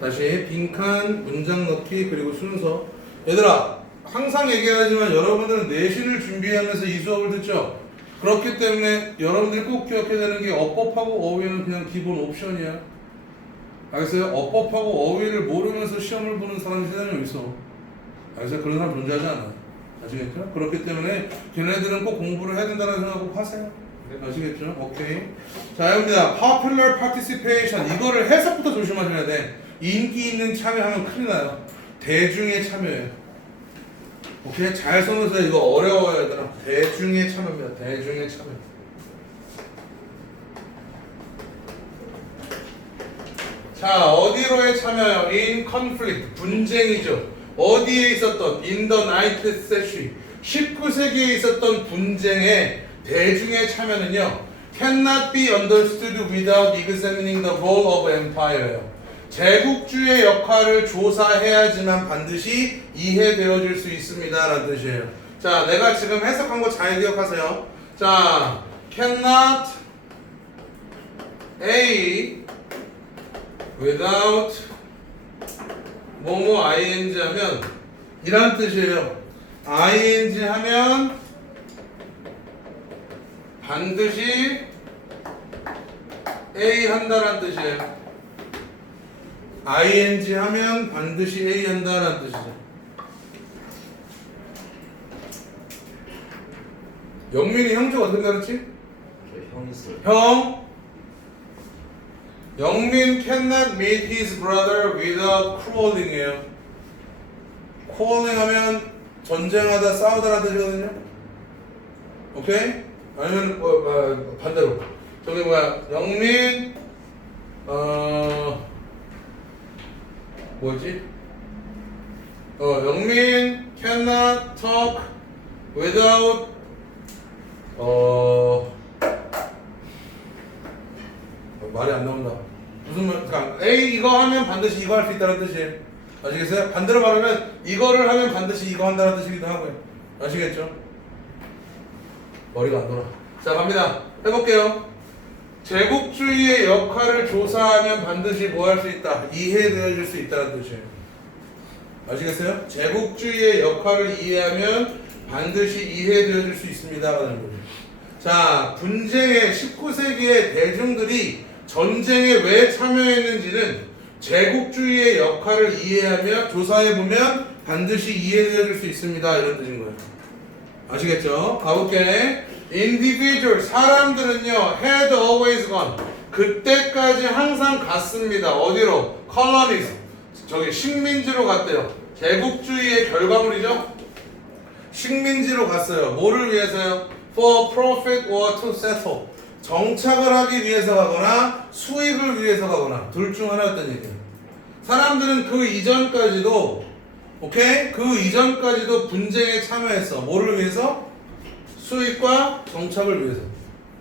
다시 빈칸, 문장 넣기, 그리고 순서. 얘들아, 항상 얘기하지만 여러분들은 내신을 준비하면서 이 수업을 듣죠? 그렇기 때문에 여러분들이 꼭 기억해야 되는 게 어법하고 어휘는 그냥 기본 옵션이야. 알겠어요? 어법하고 어휘를 모르면서 시험을 보는 사람이 세상에 어디 있어? 알겠어요? 그런 사람 존재하지 않아. 아시겠죠? 그렇기 때문에 걔네들은 꼭 공부를 해야 된다는 생각 꼭 하세요. 아시겠죠? 오케이. 자, 여러분들, popular participation. 이거를 해석부터 조심하셔야 돼. 인기 있는 참여하면 큰일 나요. 대중의 참여예요. 오케이? 잘 써놓으세요. 이거 어려워요, 얘들아. 대중의 참여입니다. 대중의 참여. 자, 어디로의 참여요? In conflict. 분쟁이죠. 어디에 있었던? In the 9th century. 19세기에 있었던 분쟁에 대중의 참여는요, cannot be understood without examining the role of empire예요. 제국주의 역할을 조사해야지만 반드시 이해되어질 수 있습니다 라는 뜻이에요. 자, 내가 지금 해석한 거 잘 기억하세요. 자, cannot A without 뭐뭐 ing 하면 이란 뜻이에요. ing 하면 반드시 A 한다란 뜻이에요. ing 하면 반드시 A 한다란 뜻이죠. 영민이 형제가 어떻게 가르치? 형 있어요. 형 영민 cannot meet his brother without quarreling이에요. quarreling 하면 전쟁하다 싸우다라는 뜻이거든요. 오케이? 아니면 반대로 저기 뭐야 영민 뭐지? 영민 cannot talk without 말이 안 나온다. 무슨 말? 그러니까 A 이거 하면 반드시 이거 할 수 있다는 뜻이에요. 아시겠어요? 반대로 말하면 이거를 하면 반드시 이거 한다는 뜻이기도 하고요. 아시겠죠? 머리가 안 돌아. 자, 갑니다. 해볼게요. 제국주의의 역할을 조사하면 반드시 뭐 할 수 있다? 이해되어질 수 있다는 뜻이에요. 아시겠어요? 제국주의의 역할을 이해하면 반드시 이해되어질 수 있습니다. 라는 거죠. 자, 분쟁의 19세기의 대중들이 전쟁에 왜 참여했는지는 제국주의의 역할을 이해하며 조사해보면 반드시 이해되어질 수 있습니다. 이런 뜻인 거예요. 아시겠죠? 가볼게. individual, 사람들은요, had always gone. 그때까지 항상 갔습니다. 어디로? colonies. 저기 식민지로 갔대요. 제국주의의 결과물이죠? 식민지로 갔어요. 뭐를 위해서요? for profit or to settle. 정착을 하기 위해서 가거나 수익을 위해서 가거나 둘 중 하나였던 얘기예요. 사람들은 그 이전까지도 오케이? 그 이전까지도 분쟁에 참여했어. 뭐를 위해서? 수익과 정착을 위해서.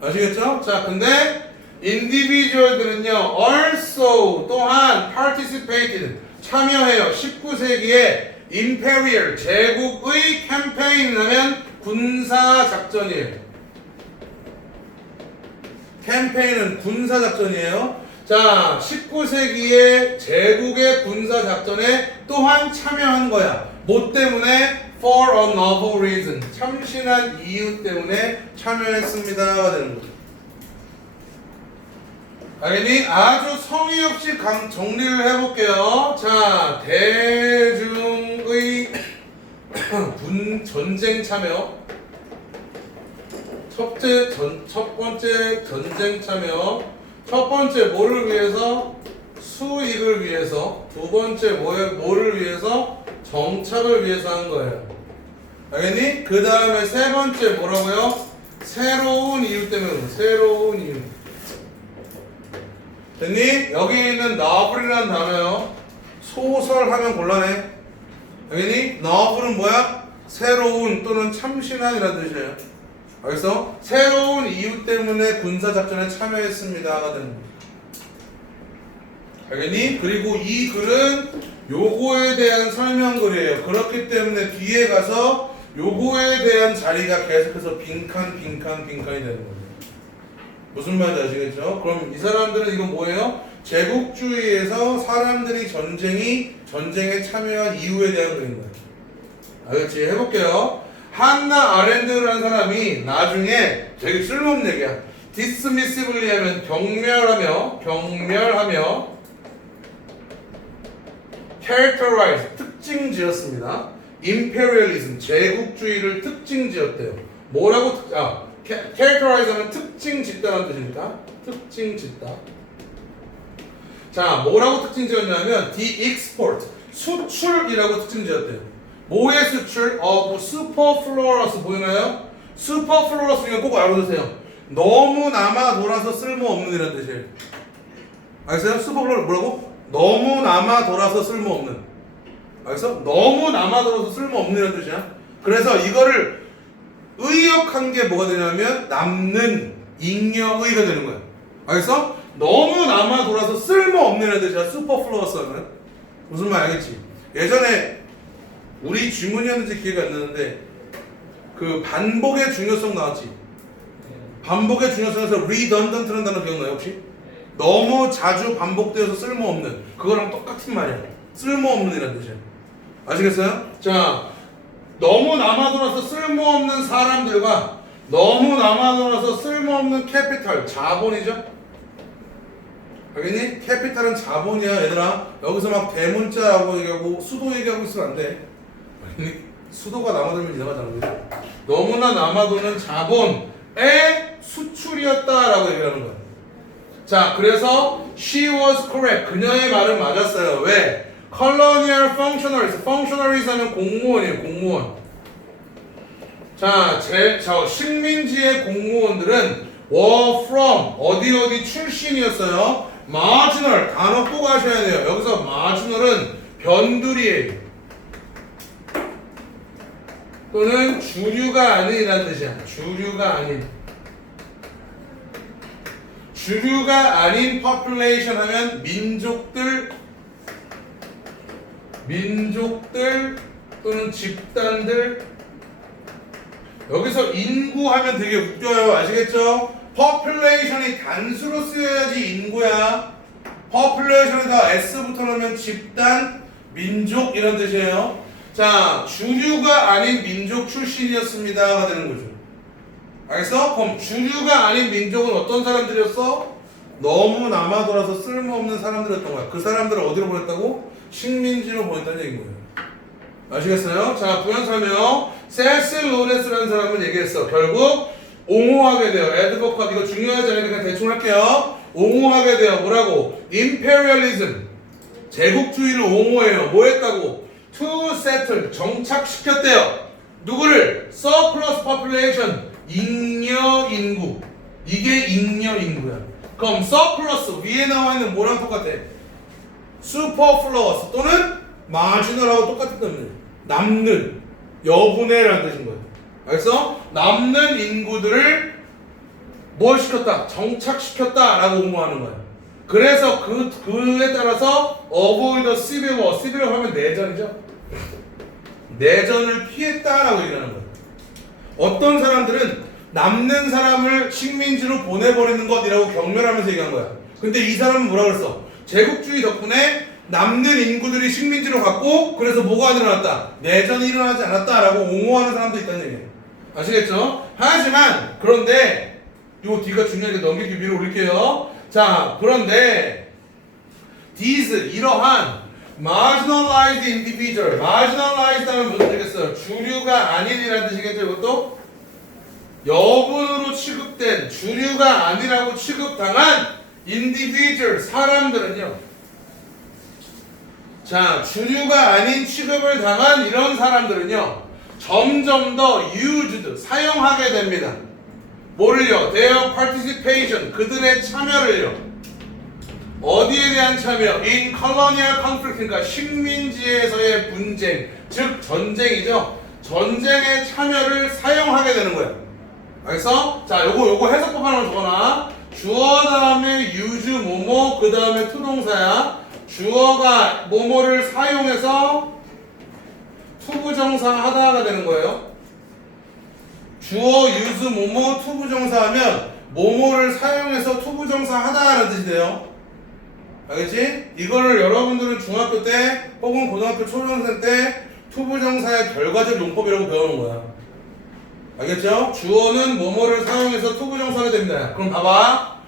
아시겠죠? 자, 근데 individual들은요 also 또한 participated 참여해요. 19세기에 imperial 제국의 캠페인을 하면 군사 작전이에요. 캠페인은 군사 작전이에요. 자, 19세기에 제국의 군사 작전에 또한 참여한 거야. 뭐 때문에? For a noble reason. 참신한 이유 때문에 참여했습니다가 되는 거죠. 알겠니? 아주 성의 없이 정리를 해볼게요. 자, 대중의 전쟁 참여. 첫 번째 전쟁 참여. 첫 번째 뭐를 위해서? 수익을 위해서. 두 번째 뭐를 위해서? 정착을 위해서 한 거예요. 알겠니? 그 다음에 세 번째 뭐라고요? 새로운 이유 때문에. 새로운 이유. 됐니? 여기 있는 너블이라는 단어요. 소설 하면 곤란해. 알겠니? 너블은 뭐야? 새로운 또는 참신한이라는 뜻이에요. 알겠어? 새로운 이유 때문에 군사작전에 참여했습니다가 되는 거야. 알겠니? 그리고 이 글은 요거에 대한 설명글이에요. 그렇기 때문에 뒤에 가서 요거에 대한 자리가 계속해서 빈칸이 되는 거예요. 무슨 말인지 아시겠죠? 그럼 이 사람들은 이건 뭐예요? 제국주의에서 사람들이 전쟁에 참여한 이유에 대한 그린 거예요. 알겠지? 해볼게요. 한나 아렌드라는 사람이 나중에 되게 쓸모없는 얘기야. dismissively 하면 경멸하며 characterize 특징 지었습니다. imperialism 제국주의를 특징 지었대요. 뭐라고 characterize 하면 특징 짓다라는 뜻이니까 특징 짓다. 자, 뭐라고 특징 지었냐면 the export 수출이라고 특징 지었대요. 뭐의 수출? superfluous 보이나요? superfluous 이거 꼭 알아두세요. 너무 남아 돌아서 쓸모없는 이라는 뜻이에요. 알겠어요? superfluous 뭐라고? 너무 남아 돌아서 쓸모없는. 알겠어? 너무 남아 돌아서 쓸모없는 이라는 뜻이야. 그래서 이거를 의역한 게 뭐가 되냐면 남는 잉여의가 되는 거야. 알겠어? 너무 남아 돌아서 쓸모없는 이라는 뜻이야. superfluous는. 무슨 말 알겠지? 예전에 우리 주문이었는지 기억이 안 나는데 그 반복의 중요성 나왔지. 반복의 중요성에서 redundant라는 단어 기억나요 혹시? 너무 자주 반복되어서 쓸모없는 그거랑 똑같은 말이야. 쓸모없는 이라는 뜻이야. 아시겠어요? 자, 너무 남아돌아서 쓸모없는 사람들과 너무 남아돌아서 쓸모없는 캐피탈 자본이죠. 알겠니? 캐피탈은 자본이야 얘들아. 여기서 막 대문자하고 얘기하고 수도 얘기하고 있으면 안 돼. 수도가 남아돌면 이상하다는 거지. 너무나 남아도는 자본의 수출이었다라고 얘기하는 거야. 자, 그래서 she was correct. 그녀의 말은 맞았어요. 왜? colonial functionaries. functionaries 하면 공무원이에요. 공무원. 자, 식민지의 공무원들은 were from 어디 출신이었어요. marginal 단어 꼭 아셔야 돼요. 여기서 marginal은 변두리예요. 또는 주류가 아닌이라는 뜻이야. 주류가 아닌 population 하면 민족들 또는 집단들. 여기서 인구 하면 되게 웃겨요. 아시겠죠? population이 단수로 쓰여야지 인구야. population에다 s부터 넣으면 집단, 민족 이런 뜻이에요. 자, 주류가 아닌 민족 출신이었습니다가 되는 거죠. 알겠어? 그럼 주류가 아닌 민족은 어떤 사람들이었어? 너무 남아돌아서 쓸모없는 사람들이었던 거야. 그 사람들을 어디로 보냈다고? 식민지로 보냈다는 얘기인 거예요. 아시겠어요? 자, 부연 설명. 세실 로렌스라는 사람은 얘기했어. 결국 옹호하게 돼요. 에드버컷 이거 중요하지 않으니까 대충 할게요. 옹호하게 돼요. 뭐라고? 임페리얼리즘 제국주의를 옹호해요. 뭐 했다고? To settle 정착시켰대요. 누구를? surplus population 잉여 인구. 이게 잉여 인구야. 그럼 surplus 위에 나와 있는 뭐랑 똑같아? superfluous 또는 marginal하고 똑같은 뜻이에요. 남는 여분의라는 뜻인 거예요. 알겠어? 남는 인구들을 뭘 시켰다? 정착시켰다라고 옹호하는 거예요. 그래서 그에 따라서 avoid the civil war. civil war 하면 내전이죠. 내전을 피했다라고 얘기하는 거예요. 어떤 사람들은 남는 사람을 식민지로 보내버리는 것이라고 경멸하면서 얘기한 거야. 근데 이 사람은 뭐라 그랬어? 제국주의 덕분에 남는 인구들이 식민지로 갔고 그래서 뭐가 일어났다? 내전이 일어나지 않았다라고 옹호하는 사람도 있다는 얘기예요. 아시겠죠? 하지만 그런데 요 뒤가 중요하게 넘기기 위로 올릴게요. 자, 그런데 these 이러한 marginalized individual, marginalized 하면 무슨 뜻이겠어요? 주류가 아닌이라는 뜻이겠죠? 이것도 여분으로 취급된 주류가 아니라고 취급당한 individual 사람들은요. 자, 주류가 아닌 취급을 당한 이런 사람들은요. 점점 더 used 사용하게 됩니다. 뭐를요? their participation 그들의 참여를요. 어디에 대한 참여? in colonial conflict 그러니까 식민지에서의 분쟁 즉 전쟁이죠. 전쟁의 참여를 사용하게 되는 거예요. 알겠어? 자, 요거 해석법 하나만 적어놔. 주어 다음에 use 뭐뭐 그 다음에 투동사야. 주어가 뭐뭐를 사용해서 투부정사 하다가 되는 거예요. 주어 use 뭐뭐 투부정사 하면 뭐뭐를 사용해서 투부정사 하다라는 뜻이 돼요. 알겠지? 이거를 여러분들은 중학교 때 혹은 고등학교 초등학생 때 투부정사의 결과적 용법이라고 배우는 거야. 알겠죠? 주어는 뭐뭐를 사용해서 투부정사가 됩니다. 그럼 봐봐.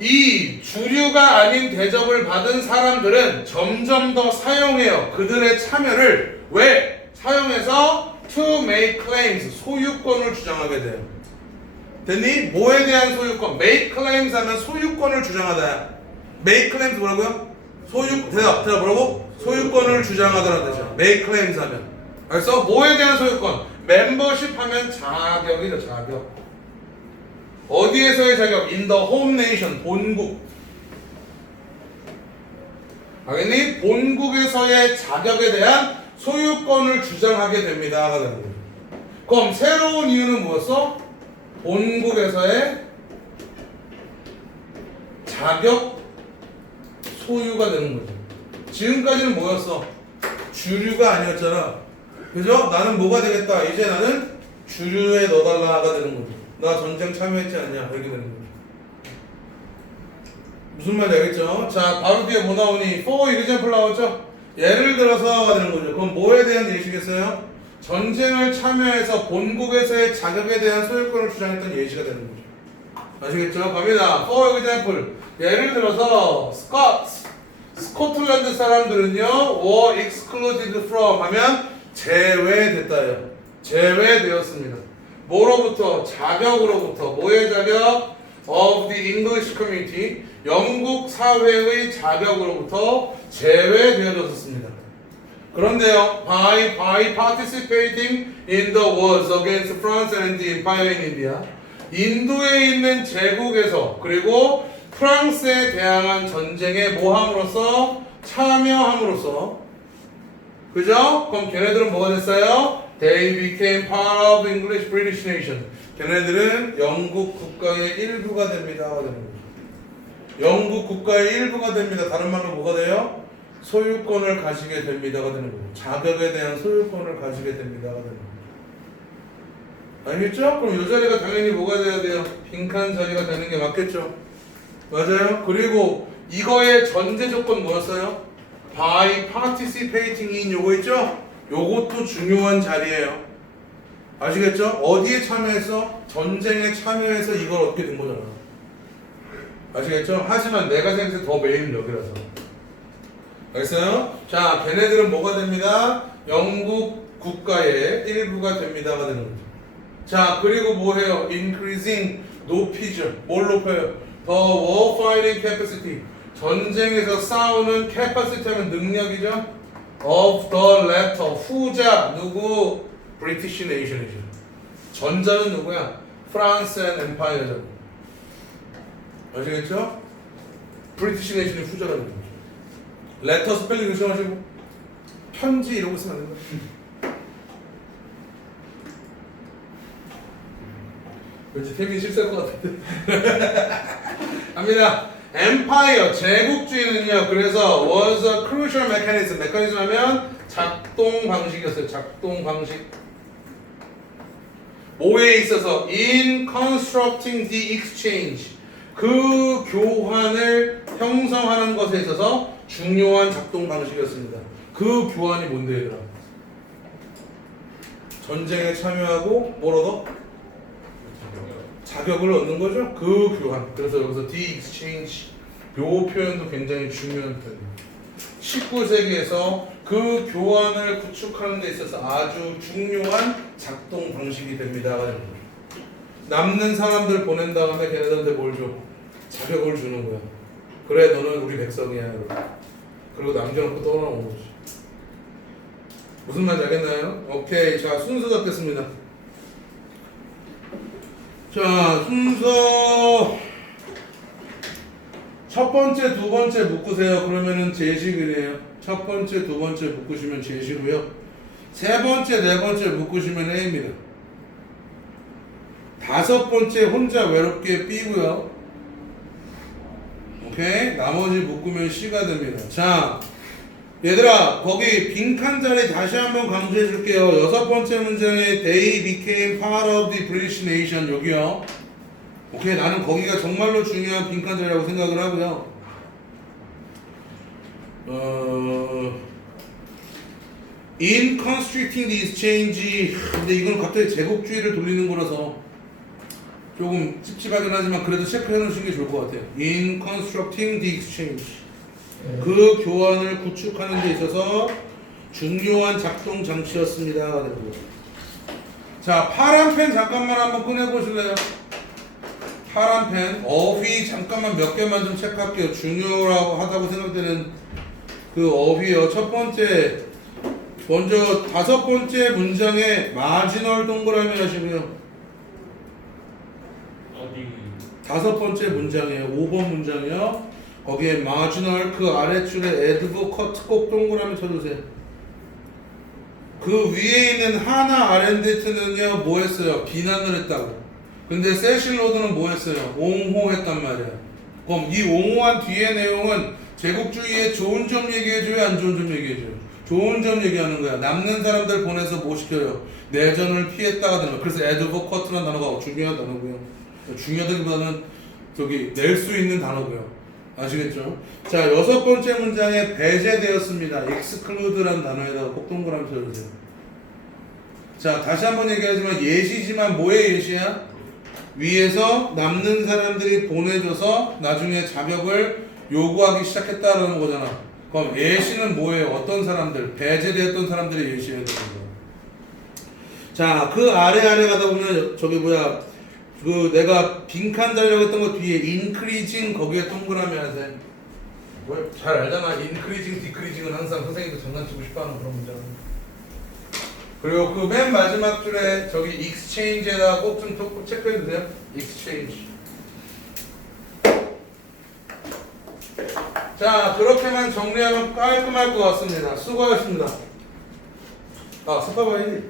이 주류가 아닌 대접을 받은 사람들은 점점 더 사용해요. 그들의 참여를 왜? 사용해서 to make claims, 소유권을 주장하게 돼요. 됐니? 뭐에 대한 소유권? make claims 하면 소유권을 주장하다. make claims 뭐라고요? 대답 뭐라고? 소유권을 주장하다라는 뜻이야. make claims 하면. 그래서 뭐에 대한 소유권? membership 하면 자격이죠, 자격. 어디에서의 자격? in the home nation, 본국. 알겠니? 본국에서의 자격에 대한 소유권을 주장하게 됩니다. 그럼 새로운 이유는 뭐였어? 본국에서의 자격 소유가 되는 거죠. 지금까지는 뭐였어? 주류가 아니었잖아. 그죠? 나는 뭐가 되겠다. 이제 나는 주류에 넣어달라가 되는 거죠. 나 전쟁 참여했지 않냐? 이렇게 되는 거죠. 무슨 말인지 알겠죠? 자, 바로 뒤에 뭐 나오니? for example 나왔죠? 예를 들어서가 되는 거죠. 그럼 뭐에 대한 예시겠어요? 전쟁을 참여해서 본국에서의 자격에 대한 소유권을 주장했던 예시가 되는 거죠. 아시겠죠? 갑니다. for example. 예를 들어서 스코틀랜드 사람들은요 were excluded from 하면 제외됐다요. 제외되었습니다. 뭐로부터? 자격으로부터. 뭐의 자격? of the English community. 영국 사회의 자격으로부터 제외되어졌습니다. 그런데요, by participating in the wars against France and the Empire in India, 인도에 있는 제국에서 그리고 프랑스에 대항한 전쟁에 뭐함으로써? 참여함으로써. 그죠? 그럼 걔네들은 뭐가 됐어요? They became part of the English British nation. 걔네들은 영국 국가의 일부가 됩니다. 영국 국가의 일부가 됩니다. 다른 말로 뭐가 돼요? 소유권을 가지게 됩니다가 되는 거예요. 자격에 대한 소유권을 가지게 됩니다가 되는 거예요. 알겠죠? 그럼 이 자리가 당연히 뭐가 돼야 돼요? 빈칸 자리가 되는 게 맞겠죠? 맞아요? 그리고 이거의 전제 조건 뭐였어요? by participating in 요거 있죠? 요것도 중요한 자리예요. 아시겠죠? 어디에 참여해서? 전쟁에 참여해서 이걸 얻게 된 거잖아. 아시겠죠? 하지만 내가 생각해서 더 메인 여기라서. 알겠어요? 자, 걔네들은 뭐가 됩니다? 영국 국가의 일부가 됩니다가 되는 거죠. 자, 그리고 뭐 해요? increasing, 높이죠. 뭘 높여요? the war fighting capacity. 전쟁에서 싸우는 capacity 하면 능력이죠. of the latter. 후자, 누구? British nation이죠. 전자는 누구야? France and Empire죠. 아시겠죠? British nation이 후자라는 거죠. letter 스펠링 조심하시고 편지 이러고 쓰면 안 된다. 왠지 태민이 실수할 것 같은데. 갑니다. Empire, 제국주의는요. 그래서 was a crucial mechanism. 메커니즘 하면 작동 방식이었어요. 작동 방식. 뭐에 있어서 in constructing the exchange. 그 교환을 형성하는 것에 있어서 중요한 작동 방식이었습니다. 그 교환이 뭔데 얘들아? 전쟁에 참여하고 뭘 얻어? 자격을 얻는 거죠. 그 교환. 그래서 여기서 the exchange 요 표현도 굉장히 중요한 표현입니다. 19세기에서 그 교환을 구축하는 데 있어서 아주 중요한 작동 방식이 됩니다. 남는 사람들 보낸 다음에 걔네들한테 뭘 줘? 자격을 주는 거야. 그래 너는 우리 백성이야. 그리고 남겨놓고 떠나오는 거지. 무슨 말인지 알겠나요? 오케이. 자, 순서 잡겠습니다. 자, 순서 첫 번째, 두 번째 묶으세요. 그러면은 제식이래요. 첫 번째, 두 번째 묶으시면 제시고요. 세 번째, 네 번째 묶으시면 A입니다. 다섯 번째 혼자 외롭게 B고요. 오케이? 나머지 묶으면 C가 됩니다. 자, 얘들아, 거기 빈칸 자리 다시 한번 강조해 줄게요. 여섯 번째 문장에 They became part of the British nation. 여기요. 오케이, 나는 거기가 정말로 중요한 빈칸 자리라고 생각을 하고요. in constricting the exchange. 근데 이건 갑자기 제국주의를 돌리는 거라서 조금 찝찝하긴 하지만 그래도 체크해 놓으시는 게 좋을 것 같아요. in constructing the exchange. 그 교환을 구축하는 데 있어서 중요한 작동 장치였습니다. 되고. 자, 파란 펜 잠깐만 한번 꺼내 보실래요? 파란 펜 어휘 잠깐만 몇 개만 좀 체크할게요. 중요하고 하다고 생각되는 그 어휘요. 첫 번째, 먼저 다섯 번째 문장에 마지널 동그라미 하시고요. 어디 다섯 번째 문장이에요. 5번 문장이요. 거기에 마지널 그 아래줄에 advocate 꼭 동그라미 쳐주세요. 그 위에 있는 하나 아렌데트는요 뭐 했어요? 비난을 했다고. 근데 세실로드는 뭐 했어요? 옹호했단 말이야. 그럼 이 옹호한 뒤의 내용은 제국주의의 좋은 점 얘기해줘요? 안 좋은 점 얘기해줘요? 좋은 점 얘기하는 거야. 남는 사람들 보내서 뭐 시켜요? 내전을 피했다가 되는 거야. 그래서 advocate라는 단어가 중요한 단어고요. 중요하다기보다는 저기 낼 수 있는 단어고요. 아시겠죠? 자, 여섯 번째 문장에 배제되었습니다. exclude라는 단어에다가 꼭 동그라미 쳐주세요. 자, 다시 한번 얘기하지만 예시지만 뭐의 예시야? 위에서 남는 사람들이 보내줘서 나중에 자격을 요구하기 시작했다라는 거잖아. 그럼 예시는 뭐예요? 어떤 사람들? 배제되었던 사람들의 예시예요. 자, 그 아래 가다 보면 저기 뭐야? 그 내가 빈칸 달려고 했던 거 뒤에 increasing 거기에 동그라미 하세요. 뭐 잘 알잖아. increasing, decreasing은 항상 선생님도 장난치고 싶어하는 그런 문제는. 그리고 그 맨 마지막 줄에 저기 exchange에다 꼭 좀 체크해 주세요. exchange. 자, 그렇게만 정리하면 깔끔할 것 같습니다. 수고하셨습니다. 아, 스파바이.